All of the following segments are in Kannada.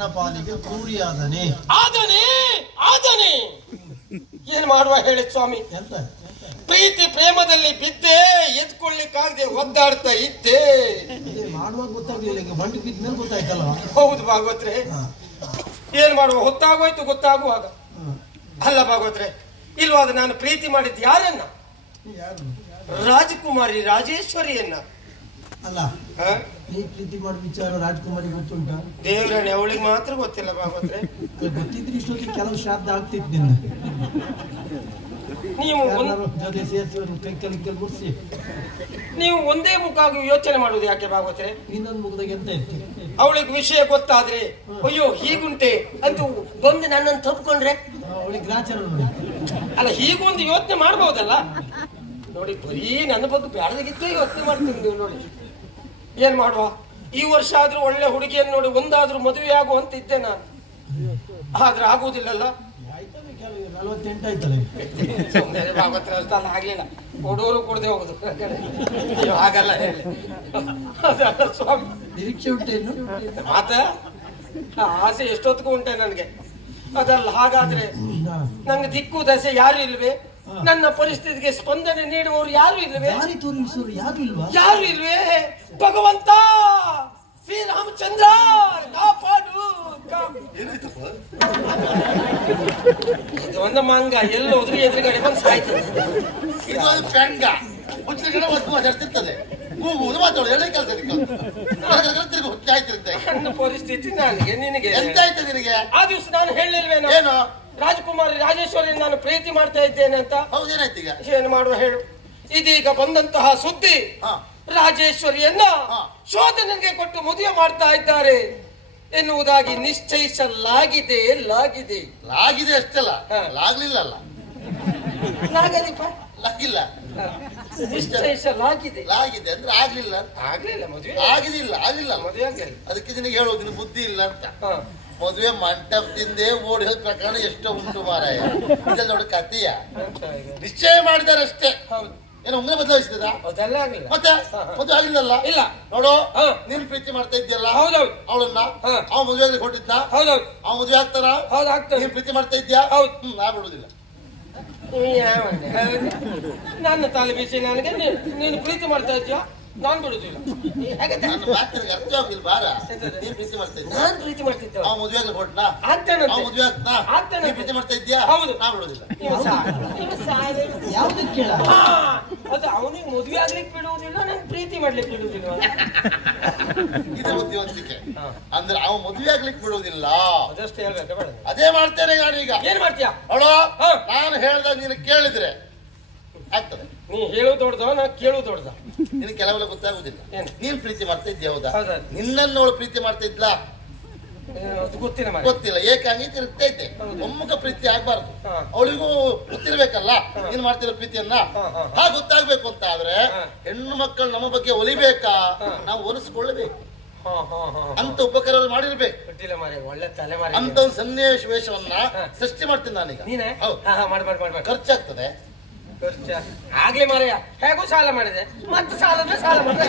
ನನ್ನ ಪಾಲಿಗೆ ಕ್ರೂರಿಯಾದನೆ ಆದನೆ ಆದನೆ ಏನ್ ಮಾಡುವ ಹೇಳಿ ಸ್ವಾಮಿ. ಎಂತ ಪ್ರೀತಿ ಪ್ರೇಮದಲ್ಲಿ ಬಿದ್ದೆ, ಎದ್ಕೊಳ್ಳಿಕ್ಕಾಗದೆ ಒದ್ದಾಡ್ತಾ ಇದ್ದೆ. ಮಾಡುವಾಗ ಗೊತ್ತಾಗ್ಲಿಲ್ಲ, ಈಗ ಬಂಡು ಬಿದ್ದ ಮೇಲೆ ಗೊತ್ತಾಯ್ತಲ್ಲ. ಹೌದು ಭಾಗವತ್ರೆ, ಏನ್ ಮಾಡುವ ಹೊತ್ತಾಗೋಯ್ತು ಗೊತ್ತಾಗುವಾಗ. ಅಲ್ಲ ಭಾಗವತ್ರೆ, ಇಲ್ವಾದ ನಾನು ಪ್ರೀತಿ ಮಾಡಿದ್ದು ಯಾರನ್ನ? ರಾಜಕುಮಾರಿ ರಾಜೇಶ್ವರಿಯನ್ನ. ಅಲ್ಲ ನೀ ಪ್ರೀತಿ ಮಾಡೋ ವಿಚಾರ ರಾಜಕುಮಾರಿ ಗೊತ್ತುಂಟ? ದೇವರೇ, ಅವಳಿಗೆ ಮಾತ್ರ ಗೊತ್ತಿಲ್ಲ ಭಾಗವತ್ರೆ. ಗೊತ್ತಿದ್ರೆ ಇಷ್ಟೊತ್ತಿಗೆ ಕೆಲವು ಶ್ರಾದ್ದ ಆಗ್ತಿತ್ತು ನಿನ್ನ. ನೀವು ಒಂದೇ ಮುಖಾಗಿ ಯೋಚನೆ ಮಾಡುದು ಯಾಕೆ ಭಾಗವತ್ರೆ? ಇನ್ನೊಂದು ಮುಖದಾಗ ಎಂತ ಇತ್ತು? ಅವಳಿಗೆ ವಿಷಯ ಗೊತ್ತಾದ್ರೆ ಅಯ್ಯೋ ಹೀಗುಂಟೆ ಅಂತ ಬಂದು ನನ್ನನ್ನು ತಪ್ಪಿಕೊಂಡ್ರೆ ಅವಳಿಗೆ ಗ್ರಾಚಾರ ನೋಡಿ. ಅಲ್ಲ, ಹೀಗೊಂದು ಯೋಚನೆ ಮಾಡ್ಬಹುದಲ್ಲ. ನೋಡಿ, ಬರೀ ನನ್ನ ಬಗ್ಗೆ ಬ್ಯಾಡದಾಗಿದ್ದೇ ಯೋಚನೆ ಮಾಡ್ತೀನಿ ನೀವು. ನೋಡಿ ಏನ್ ಮಾಡುವ, ಈ ವರ್ಷ ಆದ್ರೂ ಒಳ್ಳೆ ಹುಡುಗಿಯನ್ನು ನೋಡಿ ಒಂದಾದ್ರೂ ಮದುವೆ ಆಗುವಂತ ಇದ್ದೆ ನಾನು. ಆದ್ರೆ ಆಗುವುದಿಲ್ಲಲ್ಲ. 48 ಆಯ್ತಲ್ಲ. ಭಾಗವತ್ರ ಅಷ್ಟ ಅಲ್ಲ, ಆಗ್ಲಿಲ್ಲ. ಕೊಡೋರು ಕೊಡದೆ ಹೋಗುದು ಹಾಗಲ್ಲ ಹೇಳಿ. ಅದಲ್ಲ ಸ್ವಾಮಿ, ನಿರೀಕ್ಷೆ ಉಂಟೇನು ಮಾತ ಆಸೆ ಎಷ್ಟೊತ್ತಿಗೂ ಉಂಟೆ ನನ್ಗೆ. ಅದಲ್ಲ, ಹಾಗಾದ್ರೆ ನಂಗೆ ದಿಕ್ಕು ದಶೆ ಯಾರು ಇಲ್ವೇ? ನನ್ನ ಪರಿಸ್ಥಿತಿಗೆ ಸ್ಪಂದನೆ ನೀಡುವವರು ಯಾರು ಇಲ್ವೇ? ಯಾರು ಇಲ್ವೇ? ಭಗವಂತ ಶ್ರೀರಾಮಚಂದ್ರ ಕಾಪಾಡು. ಇದು ಒಂದು ಮಂಗ ಎಲ್ಲ ಹೋದ್ರು ಎದುರುಗಡೆ ಬಂದು ಸಾಯ್ತದೆ. ಇದೊಂದು ಫ್ರೆಂಡ್ ಹುಚ್ಚಿನ ವಸ್ತು ಮಾತಾಡ್ತಿರ್ತದೆ. ಕೂಗುವುದು ಮಾತಾಡೋದು ಎರಡೇ ಕೆಲಸ. ನನ್ನ ಪರಿಸ್ಥಿತಿ ನನಗೆ ನಿನಗೆ ಎಂತ ಆಯ್ತು ನಿನಗೆ? ಆ ದಿವಸ ನಾನು ಹೇಳಿಲ್ವೇನೋ ಏನು? ರಾಜಕುಮಾರಿ ರಾಜೇಶ್ವರಿ ನಾನು ಪ್ರೀತಿ ಮಾಡ್ತಾ ಇದ್ದೇನೆ ಅಂತ. ಹೌದೇನಾಯ್ತು ಈಗ? ಏನು ಮಾಡುವ ಹೇಳು? ಇದೀಗ ಬಂದಂತಹ ಸುದ್ದಿ, ರಾಜೇಶ್ವರಿಯನ್ನ ಶೋಧನೆಗೆ ಕೊಟ್ಟು ಮದುವೆ ಮಾಡ್ತಾ ಇದ್ದಾರೆ ಎನ್ನುವುದಾಗಿ ನಿಶ್ಚಯಿಸಲಾಗಿದೆ. ಲಾಗಿದೆ ಅಷ್ಟಲ್ಲ, ಲಾಗ್ಲಿಲ್ಲ. ಲಾಗಿಲ್ಲ, ನಿಶ್ಚಯಿಸಲಾಗಿದೆ. ಲಾಗಿದೆ ಅಂದ್ರೆ ಆಗ್ಲಿಲ್ಲ. ಮದುವೆ ಆಗಿಲ್ಲ ಮದುವೆ ಆಗಲಿಲ್ಲ. ಅದಕ್ಕೆ ನಿನಗೆ ಹೇಳೋದು ನಿನ್ ಬುದ್ಧಿ ಇಲ್ಲ ಅಂತ. ಮದುವೆ ಮಂಟಪದಿಂದೇ ಓಡಿ ಹೋದ ಪ್ರಕರಣ ಎಷ್ಟೋ ಉಂಟು ಮಾರಾಯ. ಇದೆಲ್ಲ ನೋಡಿ ಕಥೆಯ. ನಿಶ್ಚಯ ಮಾಡಿದಾರೆ ಅಷ್ಟೇ. ಏನೋ ಉಂಗ್ರೆ ಬದಲಾಯಿಸಿದ ಮತ್ತೆ ಮದುವೆ ಆಗಿಲ್ಲಲ್ಲ. ಇಲ್ಲ ನೋಡು, ನೀನ್ ಪ್ರೀತಿ ಮಾಡ್ತಾ ಇದ್ಯಲ್ಲ ಅವಳನ್ನ, ಅವ ಮದುವೆ ಆಗ್ಲಿಕ್ಕೆ ಹೊಟ್ಟಿದ್ನ. ಅವ ಮದುವೆ ಆಗ್ತಾರ? ನೀನ್ ಪ್ರೀತಿ ಮಾಡ್ತಾ ಇದ್ಯಾ? ನಾ ಬಿಡುದಿಲ್ಲ. ನನ್ನ ತಲೆ ಬಿಸಿ ನನಗೆ. ನೀನು ಪ್ರೀತಿ ಮಾಡ್ತಾ ಇದ್ಯಾ? ನಾನ್ ಬಿಡುದಿಲ್ಲ. ಅರ್ಥ ಆಗಿಲ್ಲ ಬಾರ. ನೀನ್ ಪ್ರೀತಿ ಮಾಡ್ತಾ ಇದ್ದ? ನಾನ್ ಪ್ರೀತಿ ಮಾಡ್ತಿದ್ದೆ. ಅವ ಮದುವೆ ಆಗ್ಲಿಕ್ಕೆ ಹೊಟ್ನಾ? ಮದುವೆ ಆಗ್ತಾ? ನೀನ್ ಪ್ರೀತಿ ಮಾಡ್ತಾ ಇದ್ಯಾ? ಹೌದು. ನಾ ಬಿಡುದಿಲ್ಲ. ಯಾವ್ದಕ್ಕೆ ಕೇಳ? ಅದು ಅವನಿಗೆ ಮದುವೆ ಆಗ್ಲಿಕ್ಕೆ ಬಿಡುವುದಿಲ್ಲ, ನನ್ ಪ್ರೀತಿ ಮಾಡ್ಲಿಕ್ಕೆ ಬಿಡುವುದಿಲ್ಲ. ಇದು ಬುದ್ಧಿವಂತಿಕೆ. ಅಂದ್ರೆ ಅವ ಮದುವೆ ಆಗ್ಲಿಕ್ಕೆ ಬಿಡುವುದಿಲ್ಲ. ಅದಷ್ಟೇ ಹೇಳ್ಬೇಕು ಬೇಡ. ಅದೇ ಮಾಡ್ತೇನೆ ನಾನೀಗ. ಏನ್ ಮಾಡ್ತೀಯಾ? ಅವಳು ನಾನು ಹೇಳ್ದಾಗ ನೀನು ಕೇಳಿದ್ರೆ ಆಗ್ತದೆ. ನೀ ಹೇಳು ದೊಡ್ಡದ, ನಾ ಕೇಳು ದೊಡ್ಡದ. ನಿನ್ ಕೆಲವೆಲ್ಲ ಗೊತ್ತಾಗುದಿಲ್ಲ. ನೀನ್ ಪ್ರೀತಿ ಮಾಡ್ತಾ ಇದ್ಯಾ? ಹೌದಾ? ನಿನ್ನನ್ನು ಅವಳು ಪ್ರೀತಿ ಮಾಡ್ತಾ ಇದ್ಲಾ? ಗೊತ್ತಿಲ್ಲ. ಏಕಾಂಗಿ ತಿರುಗ್ತೈತೆ. ಒಮ್ಮುಖ ಪ್ರೀತಿ ಆಗ್ಬಾರ್ದು. ಅವಳಿಗೂ ಗೊತ್ತಿರ್ಬೇಕಲ್ಲ ನೀನ್ ಮಾಡ್ತಿರೋ ಪ್ರೀತಿಯನ್ನ. ಹಾಗೆ ಗೊತ್ತಾಗ್ಬೇಕು ಅಂತ ಆದ್ರೆ ಹೆಣ್ಣು ಮಕ್ಕಳು ನಮ್ಮ ಬಗ್ಗೆ ಒಲಿಬೇಕಾ? ನಾವು ಒಲಿಸ್ಕೊಳ್ಬೇಕು ಅಂತ ಉಪಕಾರ ಮಾಡಿರ್ಬೇಕು. ಅಂತ ಒಂದು ಸನ್ನಿವೇಶವನ್ನ ಸೃಷ್ಟಿ ಮಾಡ್ತೀನಿ ನಾನೀಗ. ಖರ್ಚಾಗ್ತದೆ. ಆಗ್ಲಿ ಮಾರಯ್ಯ, ಹೇಗೂ ಸಾಲ ಮಾಡಿದೆ, ಮತ್ತೆ ಸಾಲ ಮಾಡಿದೆ.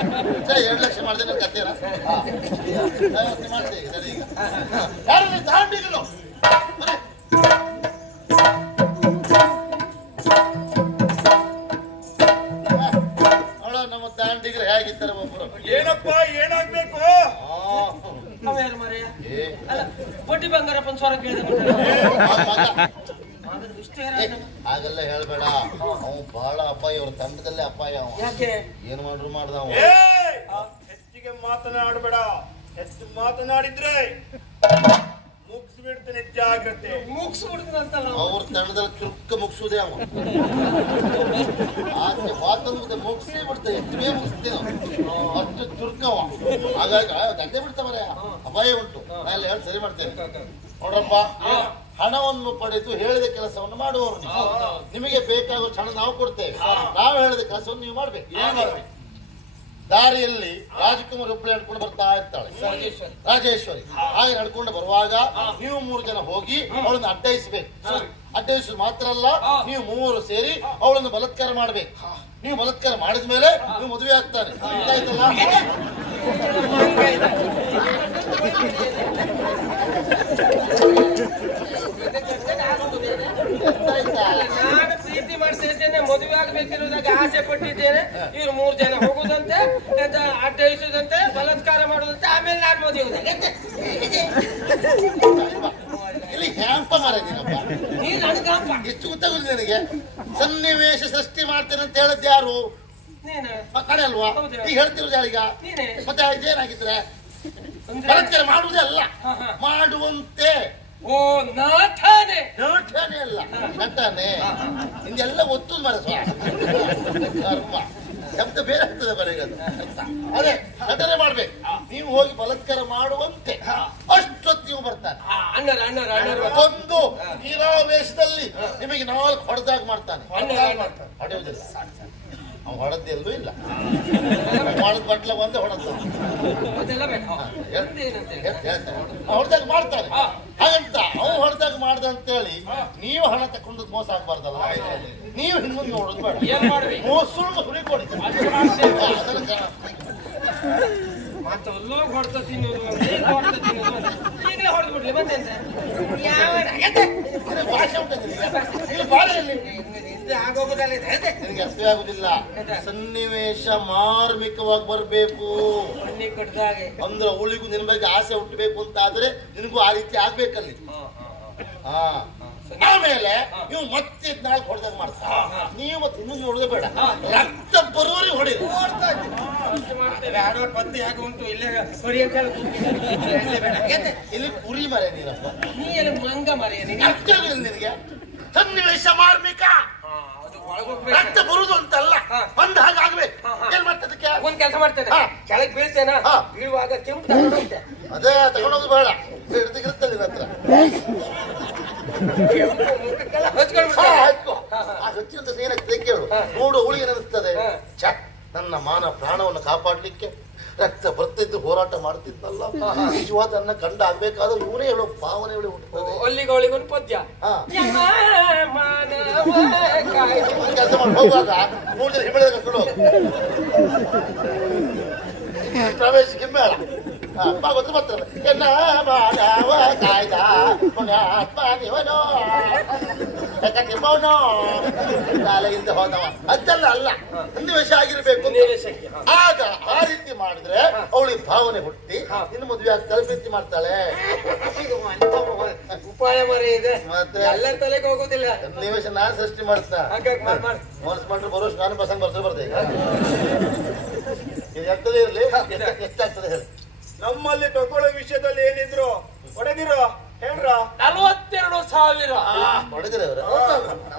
2 ಲಕ್ಷ ಮಾಡಿದೆ ಕತ್ತೇನ ಮಾಡ್ತೇವೆ. ನಮ್ಮ ದಾಂಡಿಗರು ಹೇಗಿದ್ದಾರೆ ಒಬ್ಬರು? ಏನಪ್ಪ ಏನಾಗ್ಬೇಕು? ಯಾರು ಮಾರಯ್ಯ? ಬಡ್ಡಿ ಬಂಗಾರಪ್ಪನ ಸ್ವರ ಕೇಳಿದೆ. ಹಾಗೆಲ್ಲ ಹೇಳ್ಬೇಡ. ಅವ ಬಹಳ ಅಪಾಯ. ಅವ್ರ ತಂಡದಲ್ಲೇ ಅಪಾಯ. ಯಾಕೆ? ಏನ್ ಮಾಡ್ರು ಮಾಡ್ದ ಅವ. ಹೆಚ್ಚಿಗೆ ಮಾತನಾಡಬೇಡ. ಹೆಚ್ಚು ಮಾತನಾಡಿದ್ರೆ ಮುಗಿಸ್ಬಿಡ್ತಾನೆ. ಜಾಗ್ರತೆ. ಮುಗಿಸ್ಬಿಡ್ತಾನೆ. ಅವ್ರ ತಂಡದಲ್ಲಿ ಚುರುಕ ಮುಗಿಸುವುದೇ ಅವ. ಆಸೆ ಮಾತಂದ್ರೆ ಮುಗಿಸೇ ಬಿಡ್ತೇವೆ. ಹೆಚ್ಚೇ ಮುಗಿಸ್ತೇವೆ. ಅಷ್ಟು ಚುರುಕವ. ಹಾಗಾಗಿ ಗದ್ದೆ ಬಿಡ್ತಾವರೆ. ಅಪಾಯ ಉಂಟು. ನಾನು ಹೇಳಿ ಸರಿ ಮಾಡ್ತೇನೆ. ನೋಡ್ರಪ್ಪ, ಹಣವನ್ನು ಪಡೆದು ಹೇಳಿದ ಕೆಲಸವನ್ನು ಮಾಡುವವರು ನಿಮಗೆ ಬೇಕಾಗುವ ಹಣ ನಾವು ಕೊಡ್ತೇವೆ. ನಾವು ಹೇಳಿದ ಕೆಲಸವನ್ನು ನೀವು ಮಾಡ್ಬೇಕು. ದಾರಿಯಲ್ಲಿ ರಾಜಕುಮಾರಿ ಒಬ್ಬಳೆ ನಡ್ಕೊಂಡು ಬರ್ತಾ ಇರ್ತಾಳೆ, ರಾಜೇಶ್ವರಿ. ಹಾಗೆ ನಡ್ಕೊಂಡು ಬರುವಾಗ ನೀವು 3 ಜನ ಹೋಗಿ ಅವಳನ್ನು ಅಡ್ಡಾಯಿಸಬೇಕು. ಅಡ್ಡಾಯಿಸುದು ಮಾತ್ರ ಅಲ್ಲ, ನೀವು 3 ಸೇರಿ ಅವಳನ್ನು ಬಲಾತ್ಕಾರ ಮಾಡ್ಬೇಕು. ನೀವು ಬಲಾತ್ಕಾರ ಮಾಡಿದ ಮೇಲೆ ನೀವು ಮದುವೆ ಆಗ್ತಾರೆ. ಆಯ್ತಲ್ಲ? ನಾನು ಪ್ರೀತಿ ಮಾಡ್ತಾ ಇದ್ದೇನೆ, ಮದುವೆ ಆಗ್ಬೇಕಿರುವುದಾಗ ಆಸೆ ಪಟ್ಟಿದ್ದೇನೆ. ಇವ್ರು 3 ಜನ ಹೋಗುದಂತೆ, ಅಡ್ಡಯಿಸುದಂತೆ, ಬಲಾತ್ಕಾರ ಮಾಡುದಂತೆ, ಆಮೇಲೆ ನಾನು ಮದುವೆ ಇಲ್ಲಿ ಹ್ಯಾಂಪ ಮಾರಿದ್ದೀನಪ್ಪ. ಎಷ್ಟು ಗೊತ್ತಾಗುದು ನಿನಗೆ? ಸನ್ನಿವೇಶ ಸೃಷ್ಟಿ ಮಾಡ್ತೇನೆ ಅಂತ ಹೇಳಿದ್ ಯಾರು? ಕಡೆ ಅಲ್ವಾ? ಈಗ ಹೇಳ್ತಿರೋದು ಯಾರೀಗ? ಮತ್ತೆ ಇದೇನಾಗಿದ್ರೆ ಬಲಾತ್ಕಾರ ಮಾಡುವುದೇ ಅಲ್ಲ, ಮಾಡುವಂತೆ. ಓ ನಾಠಾನೆ ನಾಠಾನೆ ಅಲ್ಲ, ನಟನೆ. ನಿಂಗೆಲ್ಲ ಒತ್ತು ಮರಸ ಕರ್ಮ ಶಬ್ದ ಬೇರೆ ಆಗ್ತದೆ ಬರೆಯೋದು. ಅದೇ ನಟನೆ ಮಾಡ್ಬೇಕು. ನೀವು ಹೋಗಿ ಬಲಾತ್ಕಾರ ಮಾಡುವಂತೆ ಅಷ್ಟೊತ್ತು ನೀವು ಬರ್ತಾನೆ. ಒಂದು ವೇಷದಲ್ಲಿ ನಿಮಗೆ 4 ಹೊಡೆದಾಗ ಮಾಡ್ತಾನೆ. ಹೊಡೆಯುವುದಿಲ್ಲ, ಅವ್ನು ಹೊಡೆದೆಲ್ಲೂ ಇಲ್ಲ. ಹೊಡೆದ್ ಬಟ್ಲ ಒಂದೇ ಹೊಡೆದ ಹೊಡೆದಾಗ ಮಾಡ್ತಾನೆ. ಹಾಗಂತ ಅವ್ನು ಹೊಡೆದಾಗ ಮಾಡ್ದ ಅಂತೇಳಿ ನೀವು ಹಣ ತಕೊಂಡು ಮೋಸ ಆಗ್ಬಾರ್ದಲ್ಲ. ನೀವು ಹಿಂದೆ ನೋಡೋದು ಬೇಡ. ಸುಳ್ಳು ಹುರಿ ಕೊಡಿ. ಮತ್ತಲ್ಲೂ ಹೊಡ್ತ ತಿನ್ನೋದು, ಈಗಲೇ ಹೊಡೆದು ಬಿಡ್ಲಿ ಮತ್ತೆಂತ ಭಾಷೆ ಆಗೋಗುದಲ್ಲ. ನಿನಗೆ ಅರ್ಥವೇ ಆಗುದಿಲ್ಲ. ಸನ್ನಿವೇಶ ಮಾರ್ಮಿಕವಾಗಿ ಬರ್ಬೇಕು ಅಂದ್ರೆ ಅವಳಿಗೂ ನಿನ್ ಬಗ್ಗೆ ಆಸೆ ಹುಟ್ಟಬೇಕು ಅಂತ ಆದ್ರೆ ನಿನಗೂ ಆ ರೀತಿ ಆಗ್ಬೇಕಲ್ಲಿ. ಆಮೇಲೆ ನೀವು ಮತ್ತೆ 4 ಹೊಡೆದಾಗ ಮಾಡ್ತಾ ನೀವು ಮತ್ತೆ ಇನ್ನೊಂದು ನೋಡುದೇ ಬೇಡ. ರಕ್ತ ಬರೋರಿಗೆ ಹೊಡೆದು ಪತ್ತೆ ಯಾಕೆ ಉಂಟು ಇಲ್ಲೇ ಇಲ್ಲಿ ಕುರಿ ಮರೆ ನೀನಪ್ಪ, ನೀ ಎಲ್ಲ ಮಂಗ ಮರೆಯ ಅರ್ಥ ಆಗಿಲ್ಲ ನಿನಗೆ. ಸನ್ನಿವೇಶ ಮಾರ್ಮಿಕ, ರಕ್ತ ಬರುದು ಅಂತಲ್ಲ, ಬಂದ ಹಾಗೆ ಆಗ್ಬೇಕು. ಏನ್ ಮಾಡ್ತದಕ್ಕೆ ಒಂದ್ ಕೆಲಸ ಮಾಡ್ತೇನೆ, ಕೆಳಗೆ ಬೀಳ್ತೇನ, ಬೀಳುವಾಗ ಕೆಂಪು ತಗೊಂಡೋಗ್ತೆ. ಅದೇ ತಗೊಂಡೋದು ಬೇಡ, ಹಿಡಿದಿರುತ್ತಲ್ಲ ನಿನ್ನ ಹತ್ರ. ಹಚ್ಚಿನ ಏನಕ್ಕೆ ಕೇಳು ನೋಡು. ಅವಳಿಗೆ ಅನಿಸ್ತದೆ, ನನ್ನ ಮಾನ ಪ್ರಾಣವನ್ನು ಕಾಪಾಡ್ಲಿಕ್ಕೆ ರಕ್ತ ಬರ್ತಿದ್ದು ಹೋರಾಟ ಮಾಡ್ತಿದ್ನಲ್ಲ, ನಿಜವಾದ ನನ್ನ ಕಂಡ ಆಗ್ಬೇಕಾದ್ರೆ ಇವನೇ ಹೇಳೋ ಭಾವನೆ ಹುಟ್ಟುತ್ತದೆ. ಅಲ್ಲಿಗೆ ಅವಳಿಗೊಂದು ಪದ್ಯ. ಕೆಲಸ ಮಾಡಿ ಹೋಗುವಾಗ 3 ಜನ ಹಿಮ್ಮಳ ಕರ್ಕೊಂಡು ಪ್ರವೇಶಕ್ಕೆ ಮೇಳ ಗೊತ್ತು ಬರ್ತಾರೆ. ಎಲ್ಲ ಮಾನವ ಕಾಯ್ದ ಪುಣ್ಯಾತ್ಮ ನೀವನೋ ಯಾಕಂದಿರ್ಬೋನೋ ಕಾಲೆಯಿಂದ ಹೋದವ ಅಂತಲ್ಲ ಅಲ್ಲ, ಸನ್ನಿವೇಶ ಆಗಿರ್ಬೇಕು. ಆಗ ಆ ರೀತಿ ಮಾಡಿದ್ರೆ ಅವಳಿಗೆ ಭಾವನೆ ಹುಟ್ಟಿ ಇನ್ನು ಮದುವೆ ಆಗ್ತಾಳೆ, ಪ್ರೀತಿ ಮಾಡ್ತಾಳೆ. ಉಪಾಯ ಮರೆ ಇದೆ, ಮತ್ತೆ ಎಲ್ಲರ ತಲೆಗೆ ಹೋಗೋದಿಲ್ಲ. ಸನ್ನಿವೇಶ ನಾನು ಸೃಷ್ಟಿ ಮಾಡ್ತಾ ಮನಸ್ಸು ಮಾಡ್ರೆ ಬರೋಷ್ಟು ನಾನು ಪಸಂಗ್ ಬರ್ತಾರೆ ಬರ್ತೇನೆ. ಇದು ಎಂತದೇ ಇರಲಿ, ಎಷ್ಟಾಗ್ತದೆ ಹೇಳಿ. ನಮ್ಮಲ್ಲಿ ತಗೊಳ್ಳೋ ವಿಷಯದಲ್ಲಿ ಏನಿದ್ರು ಹೊಡೆದಿರೋ ಹೇಳ್ರ 42,000 ಹೊಡೆದಿರ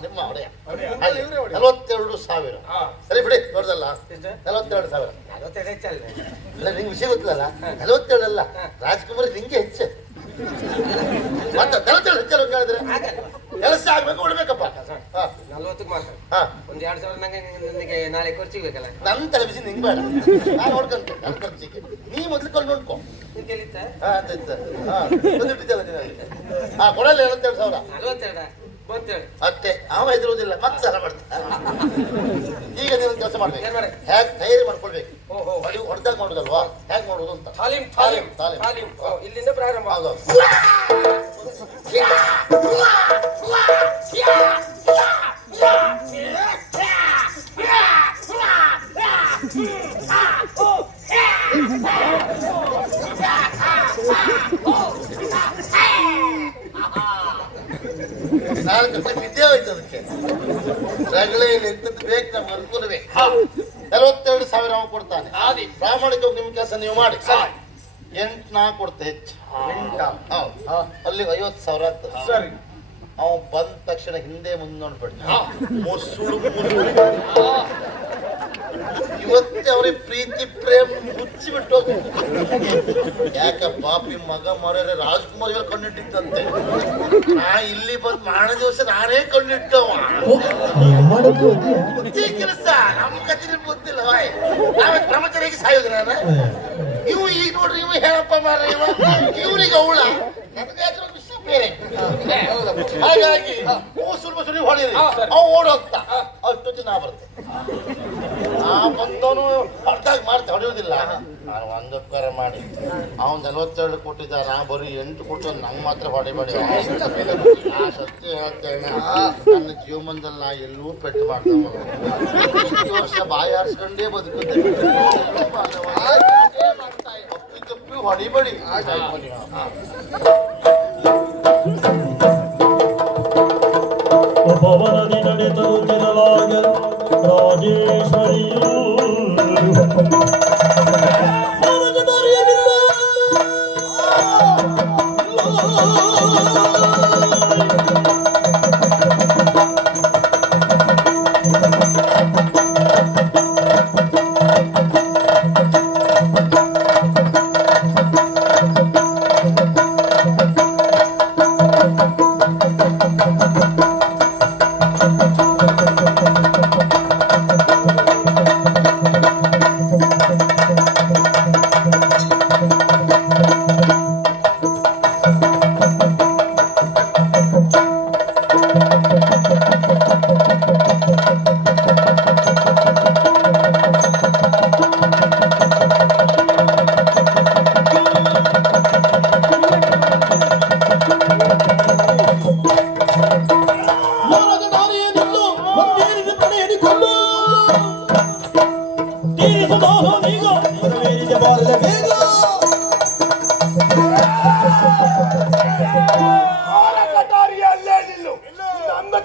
ನಿಮ್ಮ ಹೊಡೆಯ 42,000. ಸರಿ ಬಿಡಿ, ದೊಡ್ಡದಲ್ಲ 42,000. ಅಲ್ಲ ನಿಂಗೆ ವಿಷಯ ಗೊತ್ತಿಲ್ಲಲ್ಲ, 47 ಅಲ್ಲ, ರಾಜ್ಕುಮಾರ್ ನಿಂಗೆ ಹೆಚ್ಚು. ಮತ್ತೆ 47 ಹೆಚ್ಚಲ್ಲ ಹೇಳಿದ್ರೆ ಕೆಲಸ ಆಗ್ಬೇಕು, ಹೊಡ್ಬೇಕಪ್ಪ. 40 ಮಾತ್ರ ಒಂದ್ 2,000 ನನಗೆ ನಾಳೆ ಖರ್ಚಿಗೆ ಬೇಕಲ್ಲ. ನನ್ ತಲೆಬಿಸಿ ನಿಂಗೆ ಬೇಡ, ನಾನು ನೋಡ್ಕೊಂತ ನನ್ ಖರ್ಚಿಗೆ. ನೀ ಮೊದ್ಲು ನೋಡ್ಕೊ. ಕೊಡಲ್ಲ 72,000 ಅಷ್ಟೇ. ಅವ ಹೆದರುವುದಿಲ್ಲ, ಮತ್ತೆ ಸಾಲ ಮಾಡ್ತಾ. ಈಗ ನೀನು ಕೆಲಸ ಮಾಡ್ಬೇಕು, ಹೇಗೆ ತಯಾರಿ ಮಾಡ್ಕೊಳ್ಬೇಕು. ಹೊಡೆದಾಗ ಮಾಡುದಲ್ವಾ, ಹೇಗೆ ಮಾಡುದು ಅಂತ. ಇಲ್ಲಿಂದ ಪ್ರಾರಂಭ ಆಗೋದು. ನಾಲ್ಕು ವಿದ್ಯೆ ಹೋಯ್ತು ಅದಕ್ಕೆ. ರಗಳೆಯಲ್ಲಿ ಎಂತದ್ದು ಬೇಕು ನಮ್ಗೆ ಅನುಕೂಲವೇ. 42,000 ಅವ ಕೊಡ್ತಾನೆ. ಪ್ರಾಮಾಣಿಕ ನಿಮ್ ಕೆಲಸ ನೀವು ಮಾಡಿ. 8 ನಾ ಕೊಡ್ತೆ ಹೆಚ್ಚು. ಅಲ್ಲಿ 50,000 ಆಗ್ತದೆ. ಸರಿ, ಅವ ಬಂದ ತಕ್ಷಣ ಹಿಂದೆ ಮುಂದೆ ನೋಡ್ಬೇಡ, ಮೊಸುಳು ಇವತ್ತೇ ಅವ್ರಿಗೆ ಪ್ರೀತಿ ಪ್ರೇಮ ಮುಚ್ಚಿ ಬಿಟ್ಟು ಯಾಕ ಪಾಪಿ ಮಗ ಮರ್ಯಾರೆ ರಾಜ್ಕುಮಾರ್ ಇವಾಗ ಕಣ್ಣಿಟ್ಟಿದ್ದಂತೆ. ನಾ ಇಲ್ಲಿ ಬಂದ್ ಮಾಡ ದಿವಸ ನಾನೇ ಕಣ್ಣಿಟ್ಟವ. ಕೆಲಸ ನಮ್ ಕತೆ ಗೊತ್ತಿಲ್ಲ. ನಾವೇ ಬ್ರಹ್ಮಚಾರಿಗೆ ಸಾಯೋದು ನಾನು. ಇವು ಈಗ ನೋಡ್ರಿ, ಇವು ಹೇಳಪ್ಪ ಮಾರ, ಇವ್ರಿಗೆ ಅವಳ ನನಗೆ ವಿಷಯ ಬೇರೆ. ಹಾಗಾಗಿ ಸ್ವಲ್ಪ ಸುಳಿ ಹೊಡಿರಿ, ಅವ್ ಓಡೋಗ್ತಾ ಅಷ್ಟೊತ್ತು ನಾ ಬರ್ತೇನೆ. ಬಂದವನು ಅರ್ಧಾಗ ಮಾಡಿ ಹೊಡೆಯೋದಿಲ್ಲ. ನಾನು ಒಂದು ಉಪಕಾರ ಮಾಡಿ ಅವನು 42 ಕೊಟ್ಟಿದ್ದ, ನಾ ಬರೀ 8 ಕೊಟ್ಟು ನಂಗೆ ಮಾತ್ರ ಹೊಡಿಬೇಡಿ. ನಾ ಸತ್ಯ ಹೇಳ್ತೇನೆ, ನನ್ನ ಜೀವನದಲ್ಲಿ ನಾ ಎಲ್ಲೂ ಪೆಟ್ಟು ಮಾಡ್ದವ. ಇಷ್ಟು ವರ್ಷ ಬಾಯಿ ಆರಿಸ್ಕೊಂಡೇ ಬದುಕಿದ್ದೆ. ತಪ್ಪಿ ಹೊಡಿಬೇಡಿ. ಪವನದಿ ನಡೆತರುತ್ತಿರಲಾಗ ರಾಜೇಶ್ವರಿಯು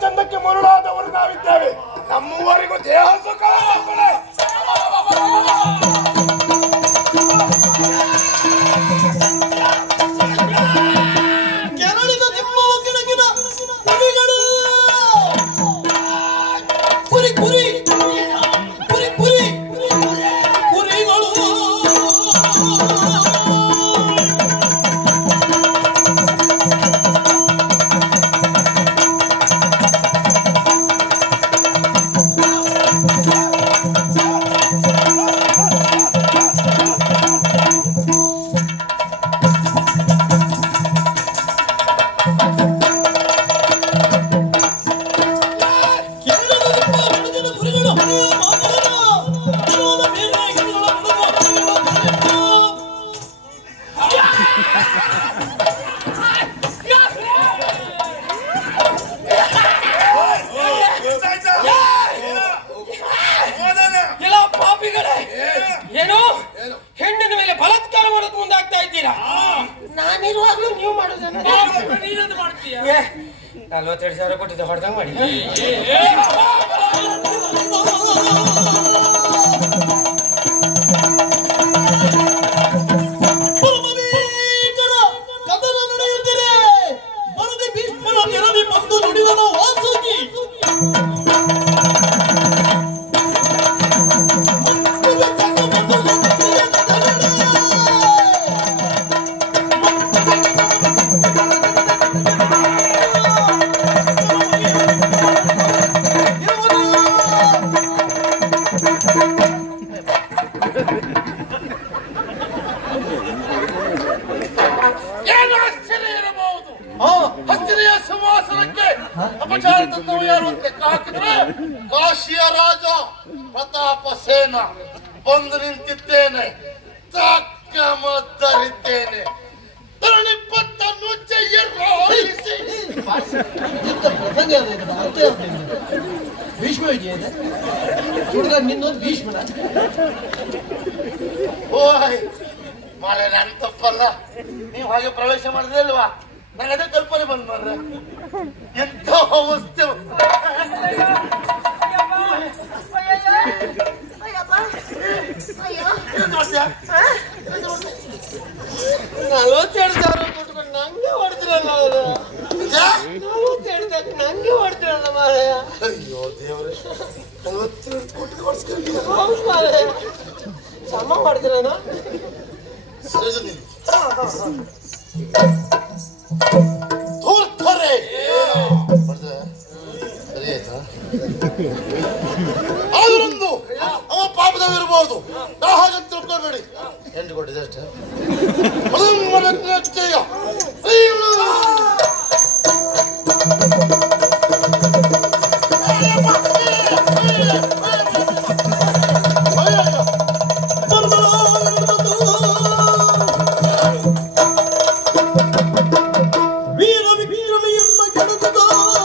ಚಂದಕ್ಕೆ ಮರುಳಾದವರು ನಾವಿದ್ದೇವೆ. ನಮ್ಮೂವರೆಗೂ ದೇಹ ಸುಖ. ಏನು ಹೆಣ್ಣಿನ ಮೇಲೆ ಬಲಾತ್ಕಾರ ಮಾಡೋದು ಮುಂದಾಗ್ತಾ ಇದ್ದೀರಾ? ನಾನಿರುವಾಗ್ಲೂ ನೀವು ಮಾಡೋದನ್ನ 42,000 ಕೊಟ್ಟಿದ್ದೆ, ಹೊಡೆದಂಗ ಮಾಡಿ. ಏನು ಆಶ್ಚರ್ಯ ಇರಬಹುದು? ಹಸ್ತಿನೆಯ ಸಿಂಹಾಸನಕ್ಕೆ ಅಪಚಾರ ತಂದವ ಯಾರು ಅಂತ ಹಾಕಿದ್ರೆ ಕಾಶಿಯ ರಾಜ ಪ್ರತಾಪ ಸೇನ ಬಂದು ನಿಂತಿದ್ದೇನೆ, ಧರಿದ್ದೇನೆ. ತರಣಿಪತ್ತ ನುಚ್ಚಯ್ಯರಿಸಿ ಭೀಷ್ಮ ಇದೆಯಾ ಹುಡುಗ ನಿನ್ನೊಂದು ಭೀಷ್ಮನ? ಓಯ್ ಮಾರೆ, ನನ್ ತಪ್ಪಲ್ಲ. ನೀವು ಹಾಗೆ ಪ್ರವೇಶ ಮಾಡಿದ್ರೆ ಅಲ್ವಾ, ನಂಗೆ ಅದೇ ಕಲ್ಪನೆ ಬಂದ್ ಮಾಡ್ರೆ. ಎಂತ ಅವಸ್ಥೆ. ನಂಗೆ ಹೊಡೆದ್ರಲ್ಲ ಅವರು, 42 ನಂಗೆ ಹೊಡೆದ್ರಲ್ಲ ಮಾರಾಯ. ಅಯ್ಯೋ ದೇವ್ರೆ, 42 ಕೋಟಿ ಕೊಡ್ಸ್ಕೊಂಡು ಹೌದು ಮಾರಾಯ, ಸಮ ಮಾಡಿದ್ರನ. ಧೂರ್ತರೆ ಸರಿ ಆಯ್ತಾ? ಆದ್ರೊಂದು ಅವ ಪಾಪದವಿರ್ಬೋದು, ನಾ ಹಾಗಂತ ತಿಳ್ಕೊಬೇಡಿ. 8 ಕೊಟ್ಟಿದೆ ಅಷ್ಟೇ. ಮಾಡುತ್ತದೋ